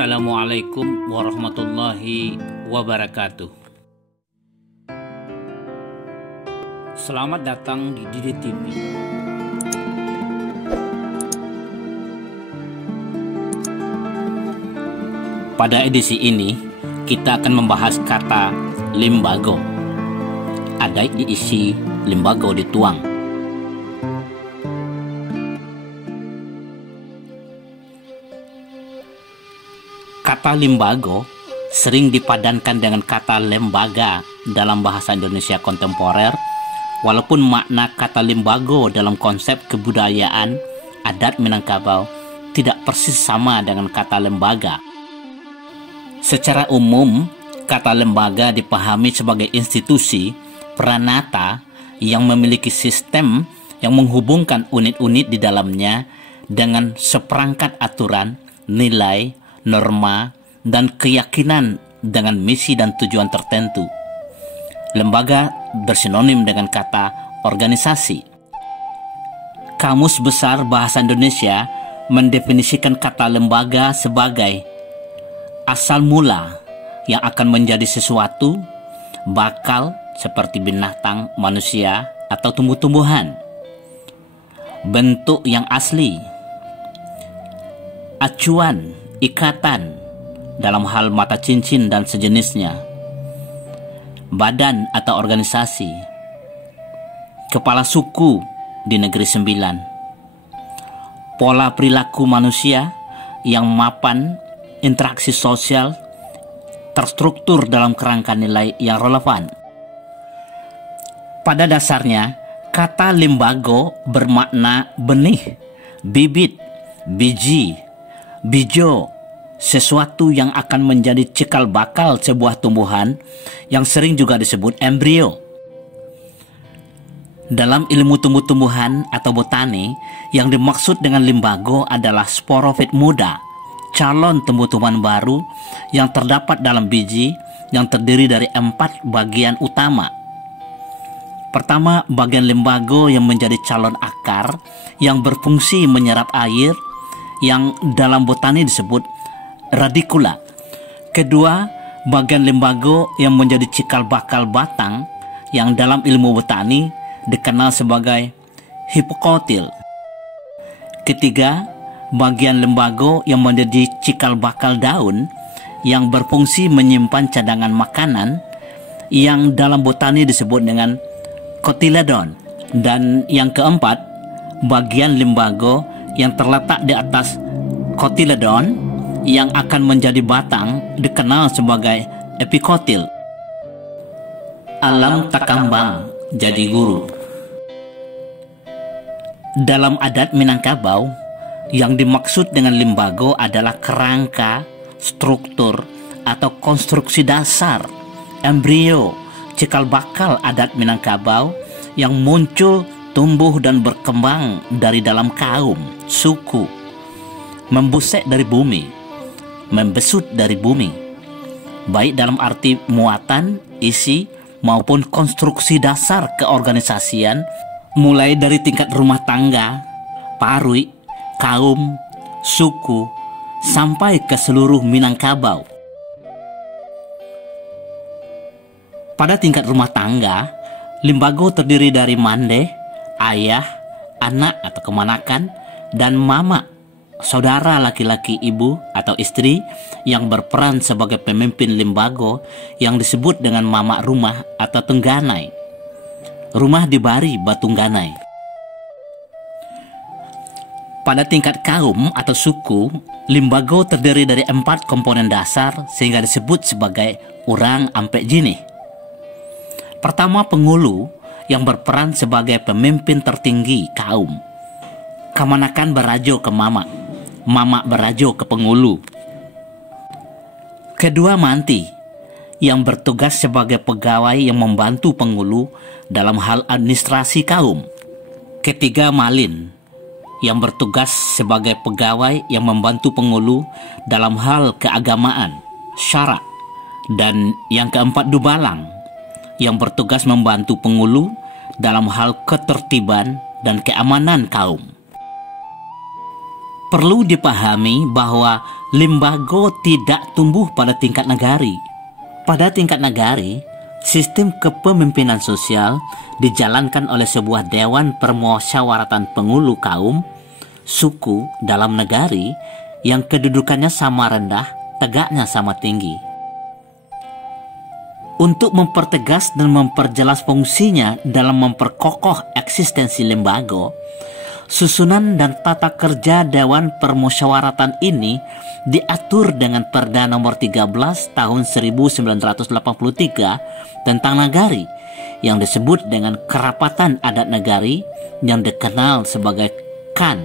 Assalamualaikum warahmatullahi wabarakatuh. Selamat datang di Didi TV. Pada edisi ini, kita akan membahas kata limbago. Ada diisi limbago dituang. Kata limbago sering dipadankan dengan kata lembaga dalam bahasa Indonesia kontemporer, walaupun makna kata limbago dalam konsep kebudayaan adat Minangkabau tidak persis sama dengan kata lembaga. Secara umum, kata lembaga dipahami sebagai institusi peranata yang memiliki sistem yang menghubungkan unit-unit di dalamnya dengan seperangkat aturan, nilai, norma, dan keyakinan dengan misi dan tujuan tertentu. Lembaga bersinonim dengan kata organisasi. Kamus Besar Bahasa Indonesia mendefinisikan kata lembaga sebagai asal mula yang akan menjadi sesuatu, bakal seperti binatang, manusia, atau tumbuh-tumbuhan. Bentuk yang asli, acuan, ikatan dalam hal mata cincin dan sejenisnya, badan atau organisasi, kepala suku di Negeri Sembilan, pola perilaku manusia yang mapan, interaksi sosial terstruktur dalam kerangka nilai yang relevan. Pada dasarnya, kata limbago bermakna benih, bibit, biji, bijo, sesuatu yang akan menjadi cikal bakal sebuah tumbuhan yang sering juga disebut embrio. Dalam ilmu tumbuh-tumbuhan atau botani, yang dimaksud dengan limbago adalah sporofit muda, calon tumbuh-tumbuhan baru yang terdapat dalam biji yang terdiri dari 4 bagian utama. Pertama, bagian limbago yang menjadi calon akar yang berfungsi menyerap air yang dalam botani disebut radikula. Kedua, bagian limbago yang menjadi cikal bakal batang yang dalam ilmu botani dikenal sebagai hipokotil. Ketiga, bagian limbago yang menjadi cikal bakal daun yang berfungsi menyimpan cadangan makanan yang dalam botani disebut dengan kotiledon. Dan yang keempat, bagian limbago yang terletak di atas kotiledon yang akan menjadi batang dikenal sebagai epikotil. Alam tak kambang jadi guru. Dalam adat Minangkabau, yang dimaksud dengan limbago adalah kerangka, struktur, atau konstruksi dasar, embrio, cikal bakal adat Minangkabau yang muncul, tumbuh, dan berkembang dari dalam kaum, suku, membusek dari bumi, membesut dari bumi, baik dalam arti muatan, isi, maupun konstruksi dasar keorganisasian, mulai dari tingkat rumah tangga, parui, kaum, suku, sampai ke seluruh Minangkabau. Pada tingkat rumah tangga, limbago terdiri dari mande, ayah, anak atau kemanakan, dan mama, saudara laki-laki ibu atau istri yang berperan sebagai pemimpin limbago yang disebut dengan mama rumah atau tengganai. Rumah dibari batungganai. Pada tingkat kaum atau suku, limbago terdiri dari 4 komponen dasar sehingga disebut sebagai urang ampek jinih. Pertama, pengulu yang berperan sebagai pemimpin tertinggi kaum. Kamanakan berajo ke mama, mama berajo ke pengulu. Kedua, manti yang bertugas sebagai pegawai yang membantu pengulu dalam hal administrasi kaum. Ketiga, malin yang bertugas sebagai pegawai yang membantu pengulu dalam hal keagamaan, syarak. Dan yang keempat, dubalang yang bertugas membantu pengulu dalam hal ketertiban dan keamanan kaum. Perlu dipahami bahwa lembaga tidak tumbuh pada tingkat negari. Pada tingkat negari, sistem kepemimpinan sosial dijalankan oleh sebuah dewan permusyawaratan pengulu kaum, suku dalam negari yang kedudukannya sama rendah, tegaknya sama tinggi. Untuk mempertegas dan memperjelas fungsinya dalam memperkokoh eksistensi lembaga, susunan dan tata kerja Dewan Permusyawaratan ini diatur dengan Perda nomor 13 tahun 1983 tentang nagari yang disebut dengan Kerapatan Adat Nagari yang dikenal sebagai KAN.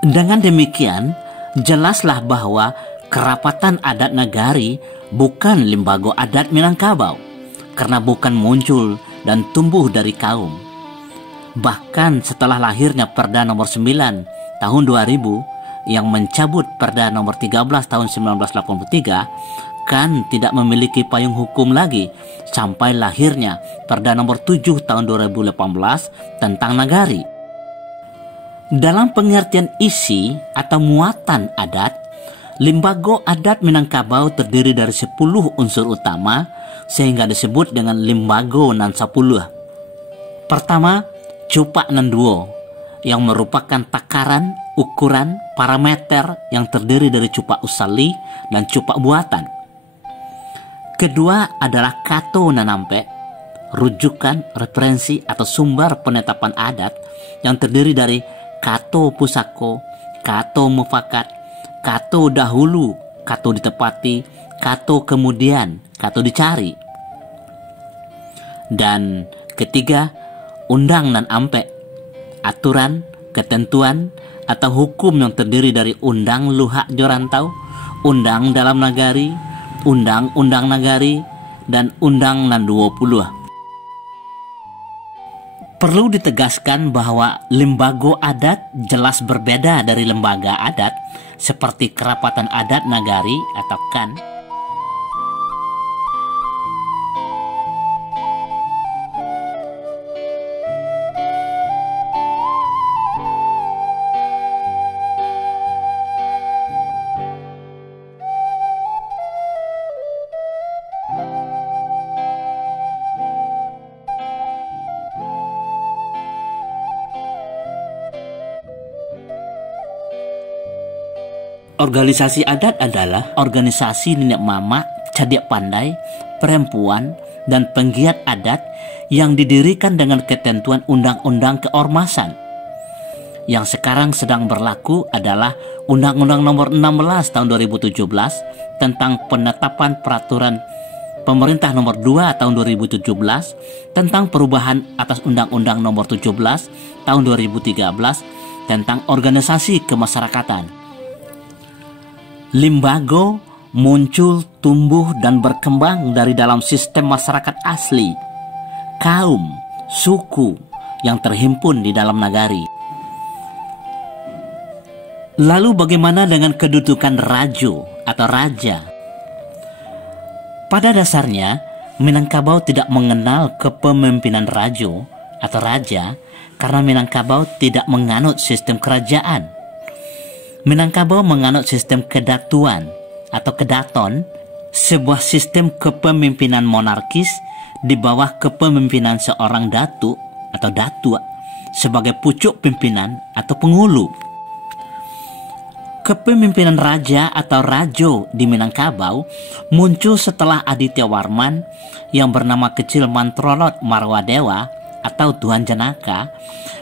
Dengan demikian, jelaslah bahwa Kerapatan Adat Nagari bukan lembaga adat Minangkabau karena bukan muncul dan tumbuh dari kaum. Bahkan setelah lahirnya Perda nomor 9 tahun 2000 yang mencabut Perda nomor 13 tahun 1983, kan tidak memiliki payung hukum lagi sampai lahirnya Perda nomor 7 tahun 2018 tentang nagari. Dalam pengertian isi atau muatan adat, lembaga adat Minangkabau terdiri dari 10 unsur utama sehingga disebut dengan lembaga nan 10. Pertama, Cupak nan duo yang merupakan takaran, ukuran, parameter yang terdiri dari cupak usali dan cupak buatan. Kedua adalah kato nan ampe, rujukan, referensi atau sumber penetapan adat yang terdiri dari kato pusako, kato mufakat, kato dahulu, kato ditepati, kato kemudian, kato dicari. Dan ketiga, undang nan ampe, aturan, ketentuan, atau hukum yang terdiri dari undang luhak jorantau, undang dalam nagari, undang-undang nagari, dan undang nan 20. Perlu ditegaskan bahwa lembaga adat jelas berbeda dari lembaga adat seperti Kerapatan Adat Nagari atau KAN. Organisasi adat adalah organisasi nenek mama, cadik pandai, perempuan, dan penggiat adat yang didirikan dengan ketentuan undang-undang keormasan. Yang sekarang sedang berlaku adalah Undang-Undang Nomor 16 Tahun 2017 tentang penetapan peraturan Pemerintah Nomor 2 Tahun 2017 tentang perubahan atas Undang-Undang Nomor 17 Tahun 2013 tentang organisasi kemasyarakatan. Lembaga muncul, tumbuh, dan berkembang dari dalam sistem masyarakat asli, kaum, suku yang terhimpun di dalam nagari. Lalu bagaimana dengan kedudukan rajo atau raja? Pada dasarnya, Minangkabau tidak mengenal kepemimpinan rajo atau raja karena Minangkabau tidak menganut sistem kerajaan. Minangkabau menganut sistem kedatuan atau kedaton, sebuah sistem kepemimpinan monarkis di bawah kepemimpinan seorang datu atau datua sebagai pucuk pimpinan atau pengulu. Kepemimpinan raja atau rajo di Minangkabau muncul setelah Aditya Warman yang bernama kecil Mantrolot Marwadewa atau Tuan Janaka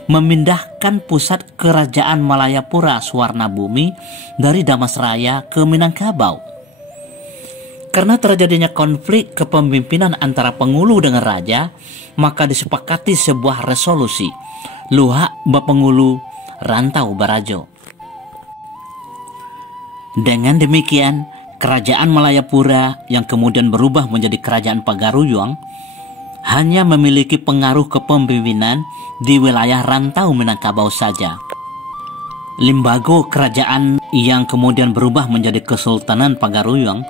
memindahkan pusat kerajaan Malayapura Swarnabumi dari Damasraya ke Minangkabau. Karena terjadinya konflik kepemimpinan antara pengulu dengan raja, maka disepakati sebuah resolusi, Luhak Bapengulu Rantau Barajo. Dengan demikian, kerajaan Malayapura yang kemudian berubah menjadi kerajaan Pagaruyung hanya memiliki pengaruh kepemimpinan di wilayah rantau Minangkabau saja. Lembaga kerajaan yang kemudian berubah menjadi Kesultanan Pagaruyung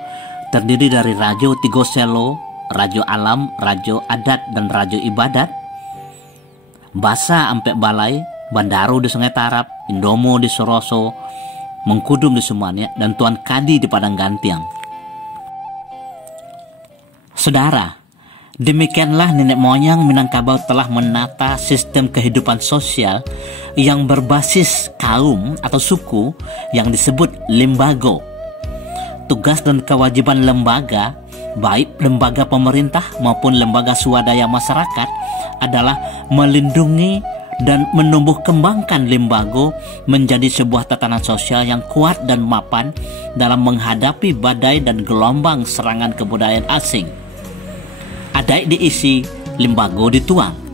terdiri dari Rajo Tigoselo, Rajo Alam, Rajo Adat, dan Rajo Ibadat, Basa Ampek Balai, Bandaro di Sungai Tarap, Indomo di Soroso, Mengkudum di Sumania, dan Tuan Kadi di Padang Gantiang. Saudara, demikianlah nenek moyang Minangkabau telah menata sistem kehidupan sosial yang berbasis kaum atau suku yang disebut lembago. Tugas dan kewajiban lembaga, baik lembaga pemerintah maupun lembaga swadaya masyarakat, adalah melindungi dan menumbuh kembangkan lembago menjadi sebuah tatanan sosial yang kuat dan mapan dalam menghadapi badai dan gelombang serangan kebudayaan asing. Adai diisi, lembago dituang.